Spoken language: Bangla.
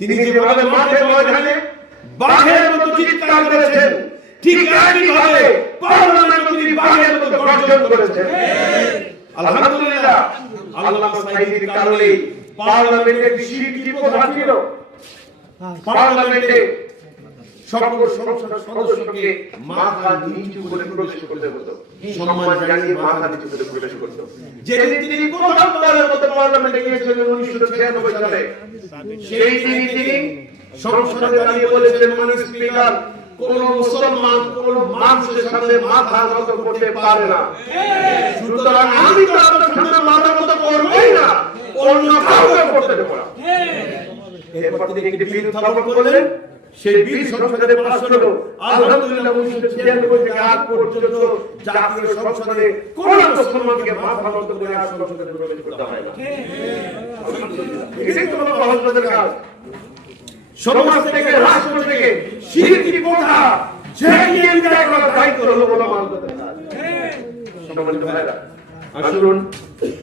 তিনি যেভাবে মাঠে ময়দানে বাঘের মতো চিৎকার করেছেন, ঠিক একইভাবে পার্লামেন্টে তিনি বাঘের মতো গর্জন করেছেন। আলহামদুলিল্লাহ, আল্লামা সাঈদীর কারণে পার্লামেন্টে বিশিষ্ট প্রধান ছিল। পার্লামেন্টে সকল সংসদ সদস্যকে মাথা নিচু করে প্রবেশ করতে হতো, সম্মান জানিয়ে মাথা নিচু করে প্রবেশ করতে। যেদিন তিনি প্রথমবারের মতো পার্লামেন্টে গিয়েছিলেন 1996 সালে, সেই দিনই তিনি সংসদে দাঁড়িয়ে বলেছেন, মাননীয় স্পিকার, কোন মুসলমান কোন মানুষের সামনে মাথা নত করতে পারে না, সুতরাং আমি তো আপনার সামনে মাথা নত করবই না, অন্য কাউকে করতে দেব না। এরপর তিনি একটি বিল উত্থাপন করলেন, সেই বিল সংসদে পাস হলো। আলহামদুলিল্লাহ, 1996 থেকে আজ পর্যন্ত জাতীয় সংসদে কোন মুসলমানকে মাথা নত করে আর সংসদে প্রবেশ করতে হয় না। এটাই তো হলো মহব্বতের কাজ। সমাজ থেকে, রাষ্ট্র থেকে শিরকি প্রথা ঝেড়ে দেওয়ার দায়িত্ব হলো মহব্বতের কাজ। সম্মানিত ভাইরা, আসুন